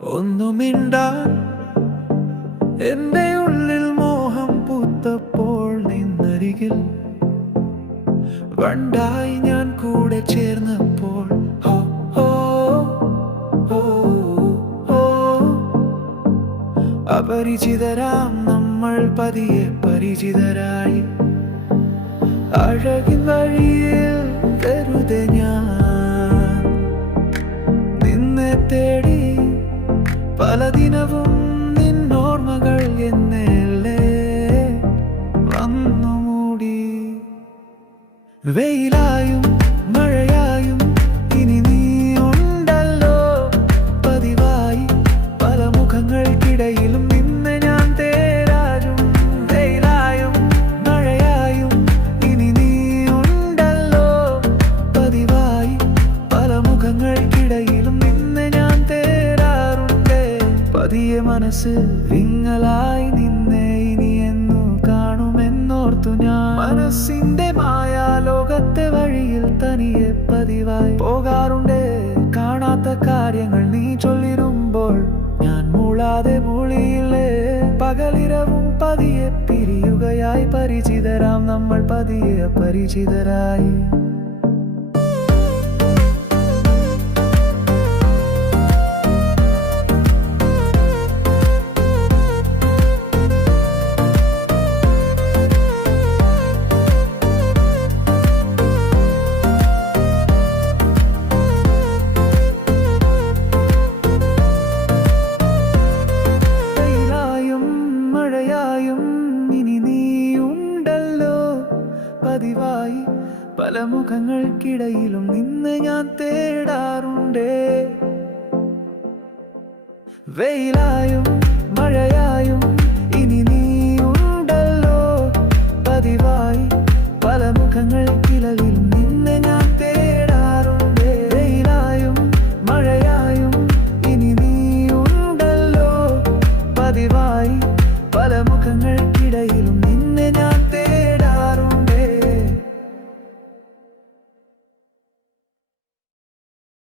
ഒന്നുമിണ്ടാൻ എന്റെ ഉള്ളിൽ മോഹം പൂത്തപ്പോൾ നിന്നരികിൽ വണ്ടായി ഞാൻ കൂടെ ചേർന്നപ്പോൾ ഹോ, ഹോ, ഹോ, ഹോ. അപരിചിതരാം നമ്മൾ പതിയെ പരിചിതരായി അഴകിൻ വഴിയിൽ വെറുതെ ഞാൻ നിന്നെ തേടി പല ദിനവും നിന്നോർമ്മകൾ എന്നേലേ വന്നു മൂടി. വെയിലായും മഴയായും ഇനി നീ ഉണ്ടല്ലോ പതിവായി പല മുഖങ്ങൾക്കിടയിലും നിന്നെ ഞാൻ തേരാരും. വെയിലായും മഴയായും ഇനി നീ ഉണ്ടല്ലോ പതിവായി പല മുഖങ്ങൾക്കിടയിലും നിന്നെ ഞാൻ തേരാറുണ്ട്. പതിയെ മനസ്സ് വിങ്ങലായി നിന്നെ ഇനി എന്നു കാണുമെന്നോർത്തു ഞാൻ. മനസ്സിന്റെ മായാലോകത്തെ വഴിയിൽ തനിയെ പതിവായി പോകാറുണ്ട്. കാണാത്ത കാര്യങ്ങൾ നീ ചൊല്ലിരുമ്പോൾ ഞാൻ മൂളാതെ മൂളിയില്ലേ. പകലിരവും പതിയെ പിരിയുകയായി പരിചിതരാം നമ്മൾ പതിയെ അപരിചിതരായി. ഇനി നീയുണ്ടല്ലോ പതിവായി പല മുഖങ്ങൾക്കിടയിലും നിന്നെ ഞാൻ തേടാറുണ്ട്. വെയിലായും മഴയായും ഇനി നീയുണ്ടല്ലോ പതിവായി പല മുഖങ്ങൾക്കിടയിലും